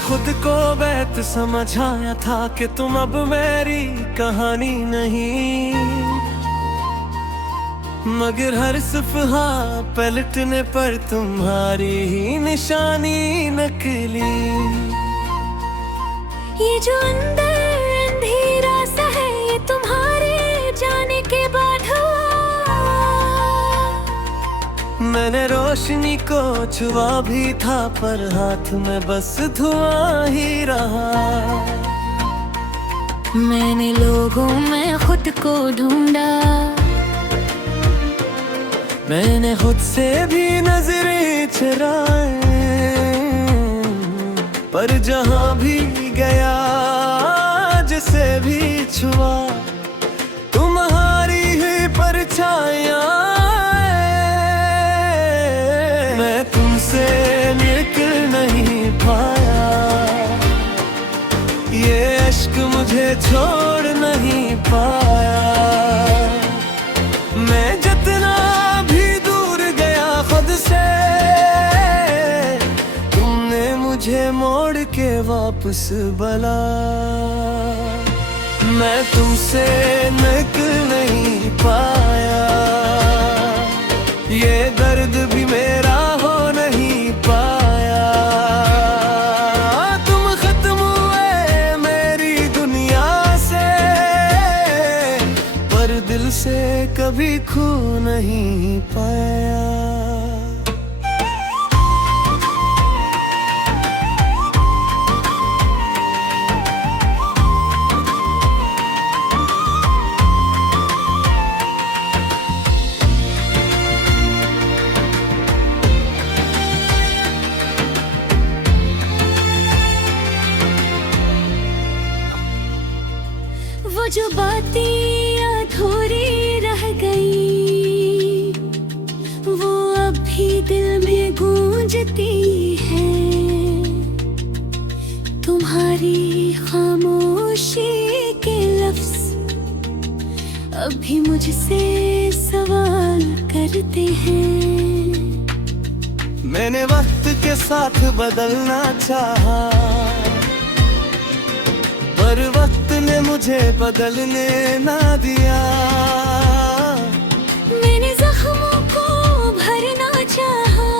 खुद को बैत समझाया था कि तुम अब मेरी कहानी नहीं, मगर हर सफहा पलटने पर तुम्हारी ही निशानी नकली। ये जो अंदर अंधेरा सा है ये तुम्हारे जाने के बाद हुआ। मैंने रोशनी को छुआ भी था पर हाथ में बस धुआं ही रहा। मैंने लोगों में खुद को ढूंढा, मैंने खुद से भी नजरें चुराए, पर जहां भी गया जिसे भी छुआ तुम्हारी ही परछाइयां। मैं तुमसे निकल नहीं पाया, ये अश्क मुझे छोड़ नहीं पाया। मैं जितना भी दूर गया खुद से, तुमने मुझे मोड़ के वापस बुला। मैं तुमसे निकल नहीं पाया, ये दर्द भी मेरा हो नहीं पाया। तुम खत्म हुए मेरी दुनिया से, पर दिल से कभी खो नहीं पाया। वो जो बातें अधूरी रह गई वो अब भी दिल में गूंजती है। तुम्हारी खामोशी के लफ्ज अभी मुझसे सवाल करते हैं। मैंने वक्त के साथ बदलना चाहा, पर वक्त ने मुझे बदलने ना दिया। मैंने जख्मों को भरना चाहा,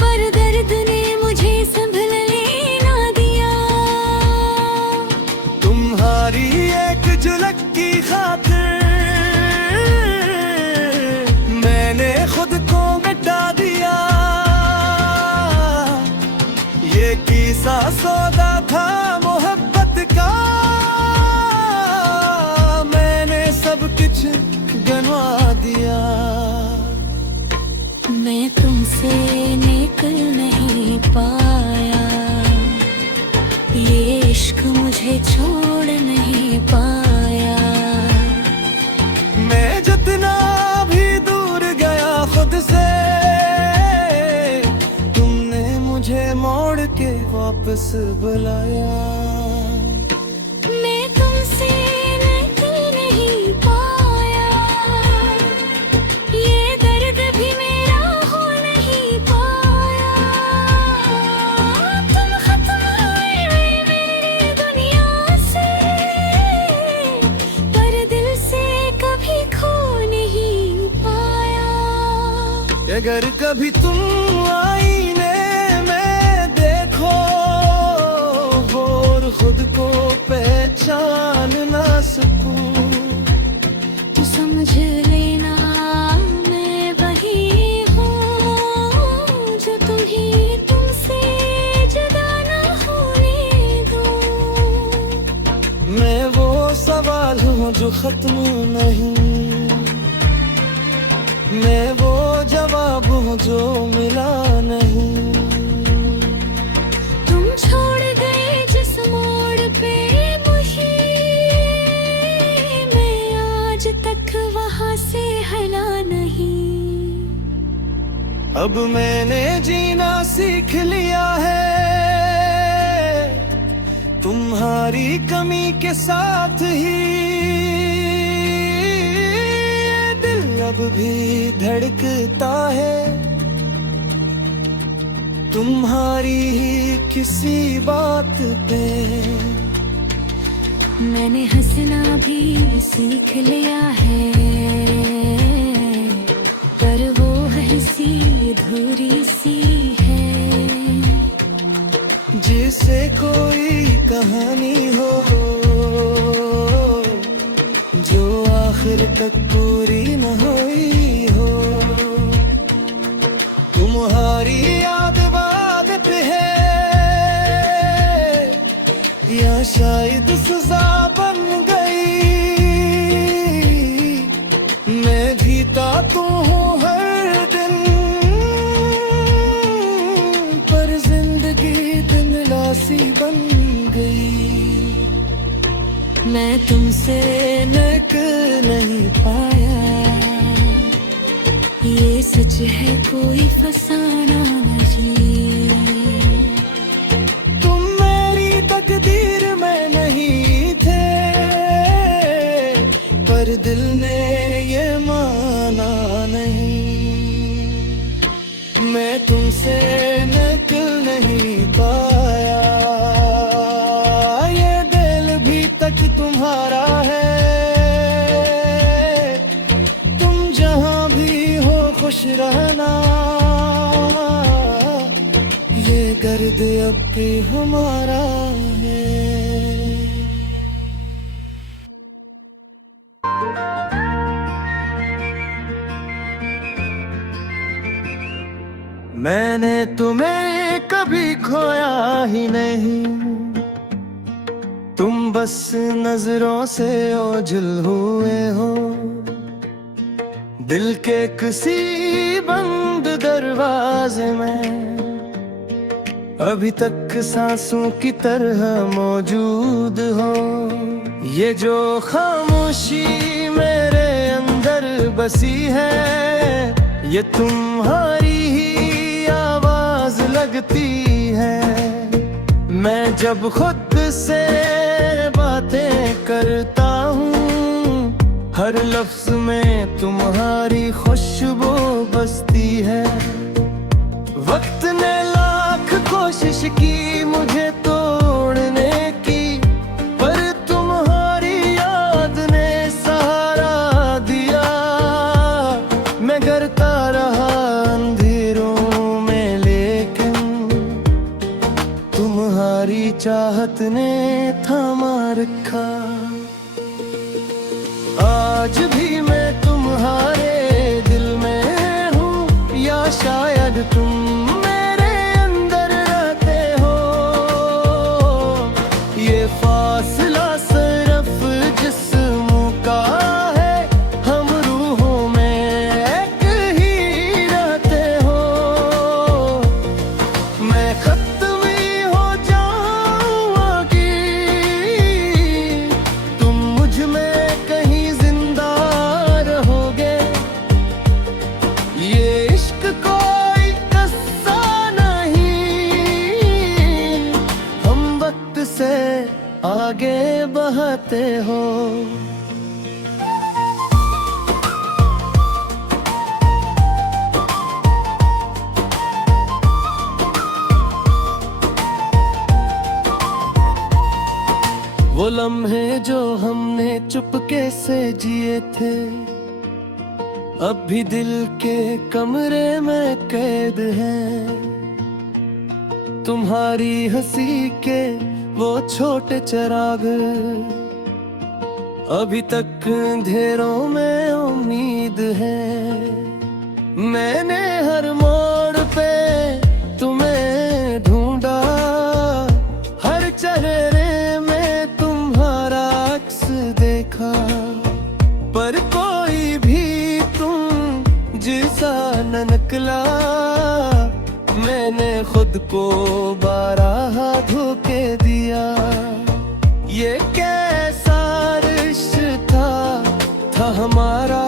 पर दर्द ने मुझे संभलने ना दिया। तुम्हारी एक झलक की खातिर मैंने खुद को मिटा दिया। ये किस्सा सौदा था मोहब्बत का, मैंने सब कुछ गंवा दिया। मैं तुमसे निकल नहीं पाया, ये इश्क मुझे छोड़ नहीं पाया। मैं जितना भी दूर गया खुद से, तुमने मुझे मोड़ के वापस बुलाया। मैं तुमसे निकल नहीं पाया, ये दर्द भी मेरा हो नहीं पाया। तुम खत्म हुए मेरी दुनिया से, पर दिल से कभी खो नहीं पाया। अगर कभी तुम आईने में देखो और खुद को पहचान ना सकूं, तो समझ लेना मैं वही हूँ जो तुम्हें तुमसे जुदा ना होने दूँ। मैं वो सवाल हूँ जो खत्म नहीं, मैं वो जवाब हूँ जो मिला नहीं। तुम छोड़ गए जिस मोड़ पे मुझे, मैं आज तक वहाँ से हला नहीं। अब मैंने जीना सीख लिया है तुम्हारी कमी के साथ ही। ये दिल अब भी धड़कता है तुम्हारी ही किसी बात पे मैंने हंसना भी सीख लिया है, पर वो हंसी अधूरी सी है। जिसे कोई कहानी हो जो आखिर तक पूरी न हुई हो, तुम्हारी याद बात पे है या शायद सजा बन गई। मैं जीता तो हूँ हर दिन, पर जिंदगी दिन लासी बन गई। मैं तुमसे निकल नहीं पाया, ये सच है कोई फसाना नहीं। तुम मेरी तकदीर में नहीं थे, पर दिल ने ये माना नहीं। मैं तुमसे निकल नहीं पाया, ये दिल भी तक तुम्हारा है। तुम जहां भी हो खुश रहना, ये गर्द अब भी हमारा है। मैंने तुम्हें कभी खोया ही नहीं, तुम बस नजरों से ओझल हुए हो। दिल के किसी बंद दरवाजे में अभी तक सांसों की तरह मौजूद हो। ये जो खामोशी मेरे अंदर बसी है, ये तुम्हारी ही आवाज लगती है। मैं जब खुद से बातें करता हूँ, हर लफ्ज में तुम्हारी खुशबू बसती है। वक्त ने लाख कोशिश की मुझे तोड़ने की, पर तुम्हारी याद ने सहारा दिया। मैं करता रहा अंधेरों में, लेकिन तुम्हारी चाहत ने थामा रखा। आज भी मैं तुम्हारे दिल में हूँ, या शायद तुम मेरे अंदर रहते हो। ये फासला सिर्फ जिस्म का है, हम रूहों में एक ही रहते हो। मैं खत्म ही हो जाऊंगी, तुम मुझ में कहीं जिंदा रहोगे। ये इश्क कोई किस्सा नहीं, हम वक्त से आगे बढ़ते हो। वो लम्हे जो हमने चुपके से जिए थे, अब भी दिल के कमरे में कैद हैं। तुम्हारी हंसी के वो छोटे चिराग अभी तक अंधेरों में उम्मीद है। मैंने हर मोड़ पे तुम्हें ढूंढा, हर चेहरे में तुम्हारा अक्स देखा, पर कोई भी तुम जैसा न निकला। मैंने खुद को बारह धोखे दिया। ये कैसा रिश्ता था हमारा,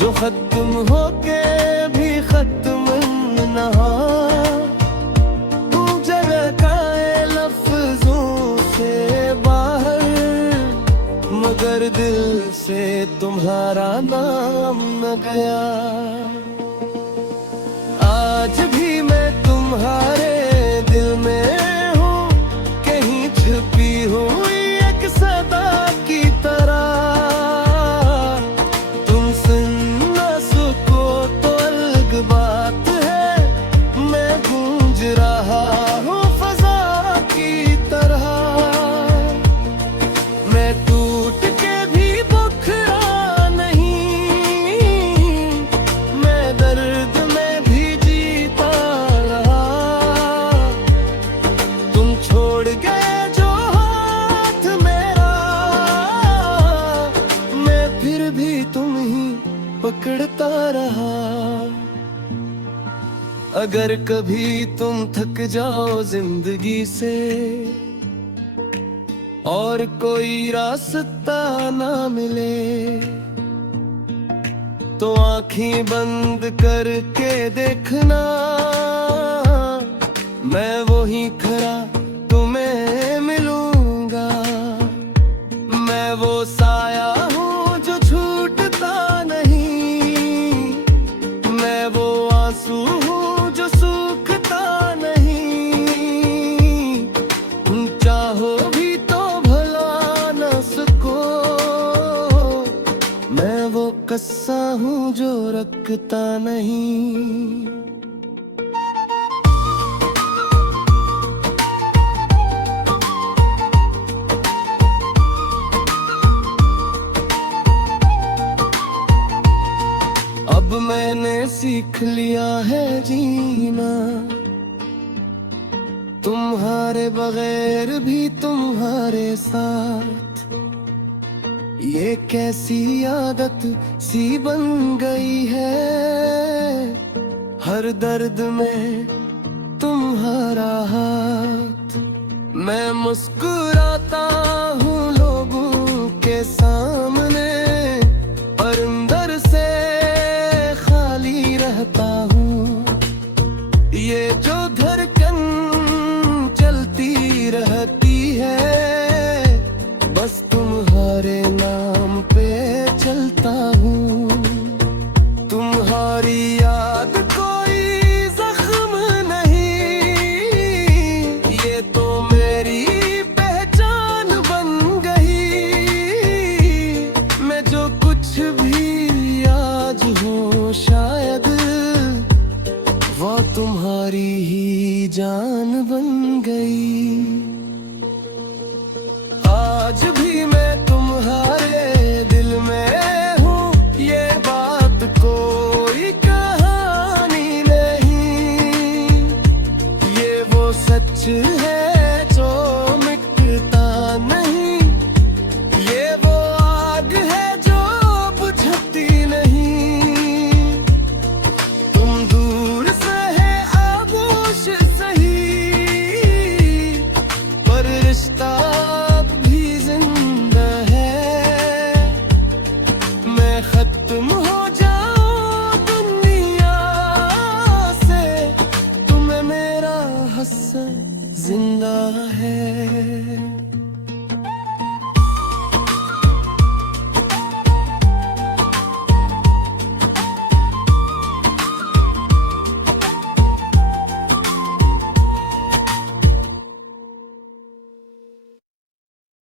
जो खत्म होके भी खत्म न हो। तुम जगह का लफ्जों से बाहर, मगर दिल से तुम्हारा नाम न गया। आज भी मैं तुम तुम्हारे दिल में हूँ, कहीं छुपी हुई एक सदा की तरह। तुम सुन न सको तो अलग बात है, मैं गूंज रहा हूँ फजा की तरह। मैं टूट के भी बुखरा नहीं, मैं दर्द में भी जीता रहा। तुम छोड़ गए जो हाथ मेरा, मैं फिर भी तुम ही पकड़ता रहा। अगर कभी तुम थक जाओ जिंदगी से और कोई रास्ता ना मिले, तो आँखें बंद करके देखना, मैं वही खड़ा तुम्हें मिलूंगा। मैं वो साया हूँ जो छूटता नहीं, मैं वो आंसू हूँ जो सूखता नहीं। तुम चाहो भी तो भला न सको, मैं वो कस्सा हूँ जो रखता नहीं। अब मैंने सीख लिया है जीना, तुम्हारे बगैर भी तुम्हारे साथ। ये कैसी आदत सी बन गई है, हर दर्द में तुम्हारा हाथ। मैं मुस्कुराता हूँ लोगों के सामने, पर अंदर से खाली रहता हूँ। ये जो धड़कन चलती रहती है, बस तुम्हारे नाम पे चलता हूँ।